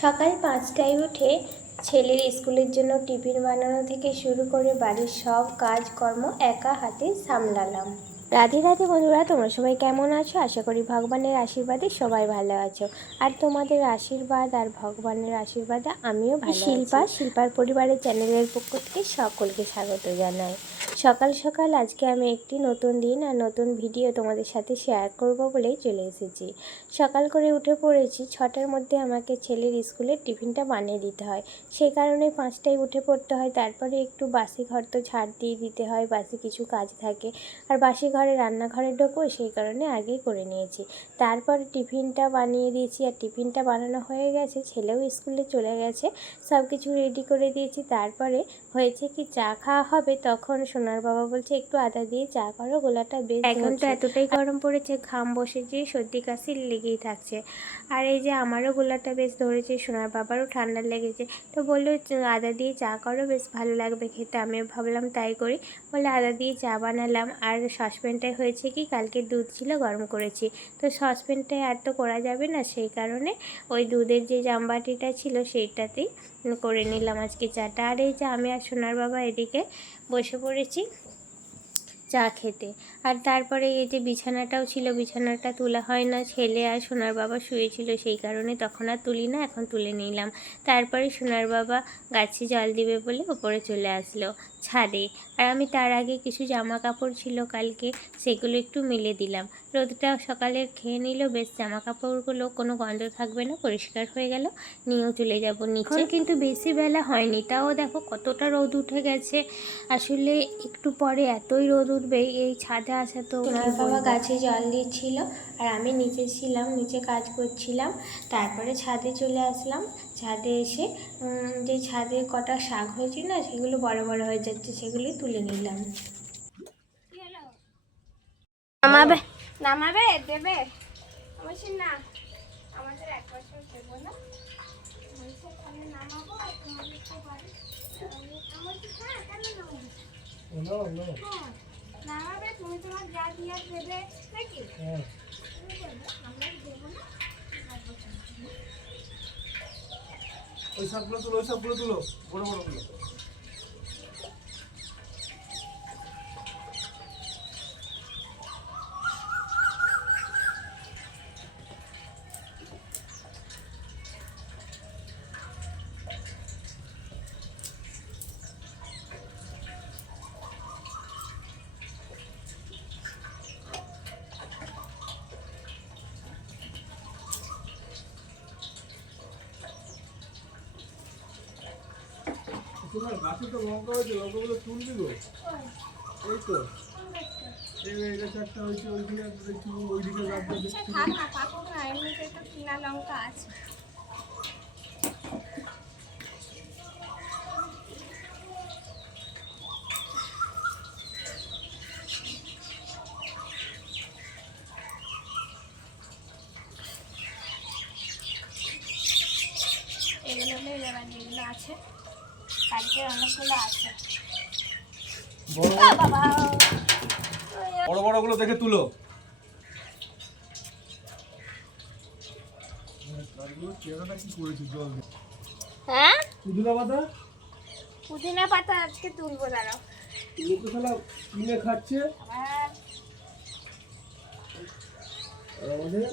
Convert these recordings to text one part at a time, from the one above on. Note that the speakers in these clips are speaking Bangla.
সকাল ৫টায় উঠে ছেলের স্কুলের জন্য টিফিন বানানো থেকে শুরু করে বাড়ির সব কাজকর্ম একা হাতে সামলালাম। রাধে রাধে বন্ধুরা, তোমরা সবাই কেমন আছো? আশা করি ভগবানের আশীর্বাদে সবাই ভালো আছো। আর তোমাদের আশীর্বাদ আর ভগবানের আশীর্বাদে আমিও ভালো আছি। শিল্পার পরিবারের চ্যানেলের পক্ষ থেকে সকলকে স্বাগত জানাই। সকাল সকাল আজকে আমি একটি নতুন দিন আর নতুন ভিডিও তোমাদের সাথে শেয়ার করব বলেই চলে এসেছি। সকাল করে উঠে পড়েছি। 6টার মধ্যে আমাকে ছেলের স্কুলের টিফিনটা বানিয়ে দিতে হয়, সেই কারণে 5টায় উঠে পড়তে হয়। তারপরে একটু বাসি ঘর তো ঝাড় দিয়ে দিতে হয়, বাসি কিছু কাজ থাকে। আর বাসি ঘরে রান্নাঘরে ঢোকো, সেই কারণে আগেই করে নিয়েছি। তারপর টিফিনটা বানিয়ে দিয়েছি, আর টিফিনটা বানানো হয়ে গেছে, ছেলেও স্কুলে চলে গেছে, সব কিছু রেডি করে দিয়েছি। তারপরে হয়েছে কি, চা খাওয়া হবে, তখন সোনার বাবা বলছে একটু আদা দিয়ে চা করো, গোলাটা বেশ এখন তো এতটাই গরম পড়েছে, ঘাম বসেছে, সর্দি কাশি লেগেই থাকছে। আর এই যে আমারও গোলাটা বেশ ধরেছে, সোনার বাবারও ঠান্ডা লেগেছে, তো বললো আদা দিয়ে চা করো, বেশ ভালো লাগবে খেতে। আমিও ভাবলাম তাই করি, বলে আদা দিয়ে চা বানালাম। আর সসপ্যানটায় হয়েছে কি, কালকে দুধ ছিল গরম করেছি, তো সসপ্যানটায় আর তো করা যাবে না, সেই কারণে ওই দুধের যে জামবাটিটা ছিল সেইটাতেই করে নিলাম আজকে চাটা। আর এই যে আমি আর সোনার বাবা এদিকে বসে পড়েছি চা খেতে। আর তারপরে এই যে বিছানাটাও ছিল, বিছানাটা তোলা হয় না, ছেলে আর সোনার বাবা শুয়েছিল, সেই কারণে তখন আর তুলি না, এখন তুলে নিলাম। তারপরে সোনার বাবা গাছে জল দিবে বলে ওপরে চলে আসলো ছাদে। আর আমি তার আগে কিছু জামা কাপড় ছিল কালকে, সেগুলো একটু মেলে দিলাম। রোদটা সকালের খেয়ে নিল, বেশ জামা কাপড়গুলো কোনো গন্ধ থাকবে না, পরিষ্কার হয়ে গেল, নিয়েও চলে যাব নিচে। কিন্তু বেশি বেলা হয়নি, তাও দেখো কতটা রোদ উঠে গেছে। আসলে একটু পরে এতই রোদ উঠবে, এই ছাদে আসা তো সোনার বাবা গাছে জল দিচ্ছিল, আর আমি নিচে ছিলাম, নিচে কাজ করছিলাম। তারপরে ছাদে চলে আসলাম। ছাদে এসে যে ছাদে কটা শাক হয়েছে না, সেগুলো বড় বড় হয়ে যাচ্ছে, সেগুলি তুলে নিলাম। নামাবে নামাবে দেবে অবশ্যই না, আমাদের 1 বছর দেবো না, নামাবো আর তোমাদের তো বাড়ি হ্যাঁ কেন নামাবে, তুমি তোমার যা দিয়ে দেবে নাকি, আমরা দেবো না। ওই সবগুলো তুলো, ওই সবগুলো তুলো, বড় বড়গুলো। তোমার গাছে তো লঙ্কা হয়েছে, লঙ্কাগুলো তুলবি গো। এই তো এই গাছে একটা হয়েছে, ওইদিকে একটা দেখছি, ওইদিকে গাছটা দেখছি। থাক না, পাকুক না, এমনিতে তো কিনা লঙ্কা আছে। এগুলো নেই, এবার যেগুলো আছে কালকে অনেকগুলো আছে। বড় বড়গুলো দেখে তুলো। হ্যাঁ, পুদিনা পাতা, পুদিনা পাতা আজকে তুলবো, দাঁড়াও। লোকে শালা কিনে খাচ্ছে, আর আমাদের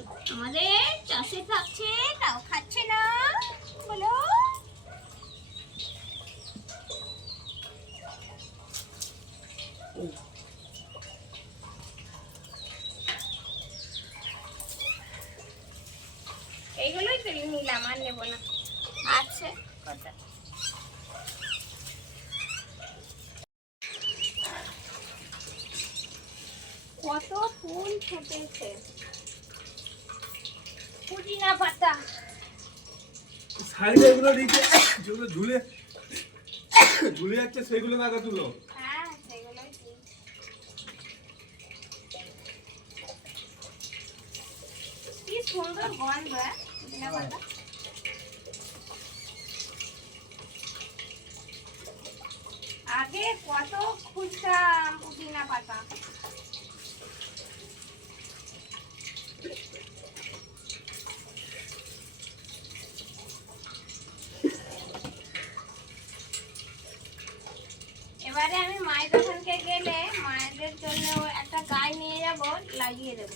চাষে থাকছে, তাও খাচ্ছে না, বলো। এইগুলোই তুলে নিলাম, আর নেবো না, আছে কটা। কত ফুল ফুটেছে, পুদিনা পাতা। সাইডে এগুলো রেখে যেগুলো ঝুলে ঝুলে যাচ্ছে সেগুলো না তুলো। হ্যাঁ, সেগুলোই দিই। কি সুন্দর গন্ধ পুদিনা পাতা। আগে কত খুঁজতাম পুদিনা পাতা, কালকে গেলে মায়েদের জন্য একটা গায়ে নিয়ে যাব, লাগিয়ে দেবো।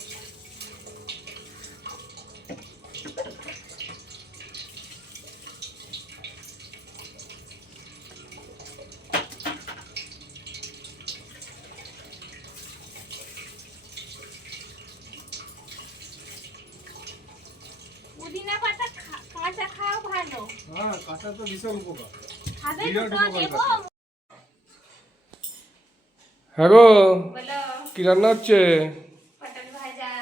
পুদিনা পাতা কাঁচা খাওয়া ভালো। হ্যাঁ, কাঁচা তো ভীষণ উপকার। খাবে বিরাট তো উপকার দেবো। কাঁচা। হ্যাঁ গো, বলো। কি রান্না হচ্ছে? পটল ভাজা।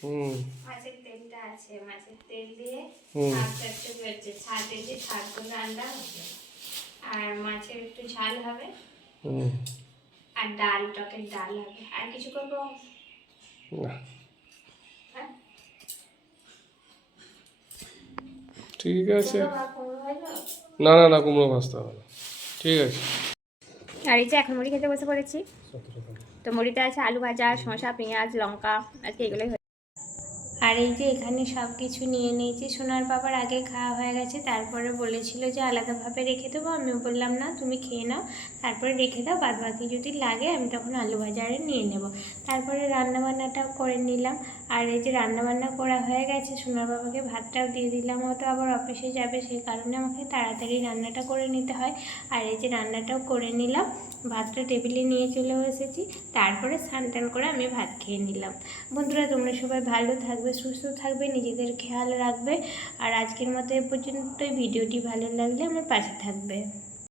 হুম মাছের তেলটা আছে, মাছের তেল দিয়ে হুম শাকটা একটু হচ্ছে, ছাদে যে শাকগুলো রান্না হবে, আর মাছের একটু ঝাল হবে, হুম। আর ডাল, টকের ডাল হবে। আর কিছু করবো? না, হ্যাঁ? ঠিক আছে। কুমড়ো বা কুমড়ো ভাজবো? না না না, কুমড়ো ভাজতে হবে না। ঠিক আছে। আর এই যে এখন মুড়ি খেতে বসে পড়েছি। তো মুড়িতে আছে আলু ভাজা, শসা, পেঁয়াজ, লঙ্কা, আজকে এগুলোই। আর এই যে এখানে সব কিছু নিয়ে নিয়েছি। সোনার বাবার আগে খাওয়া হয়ে গেছে, তারপরে বলেছিল যে আলাদাভাবে রেখে দেবো। আমি বললাম না, তুমি খেয়ে নাও, তারপরে রেখে দাও, বাদ বাকি যদি লাগে আমি তখন আলু ভাজারে নিয়ে নেব। তারপরে রান্নাবান্নাটাও করে নিলাম। আর এই যে রান্নাবান্না করা হয়ে গেছে, সোনার বাবাকে ভাতটাও দিয়ে দিলাম। ও তো আবার অফিসে যাবে, সেই কারণে আমাকে তাড়াতাড়ি রান্নাটা করে নিতে হয়। আর এই যে রান্নাটাও করে নিলাম, ভাতটা টেবিলে নিয়ে চলে এসেছি। তারপরে স্নান টান করে আমি ভাত খেয়ে নিলাম। বন্ধুরা, তোমরা সবাই ভালো থাকবে, সুস্থ থাকবে, নিজেদের খেয়াল রাখবে। আর আজকের মতো এ পর্যন্তই। ভিডিওটি ভালো লাগলে আমার পাশে থাকবে।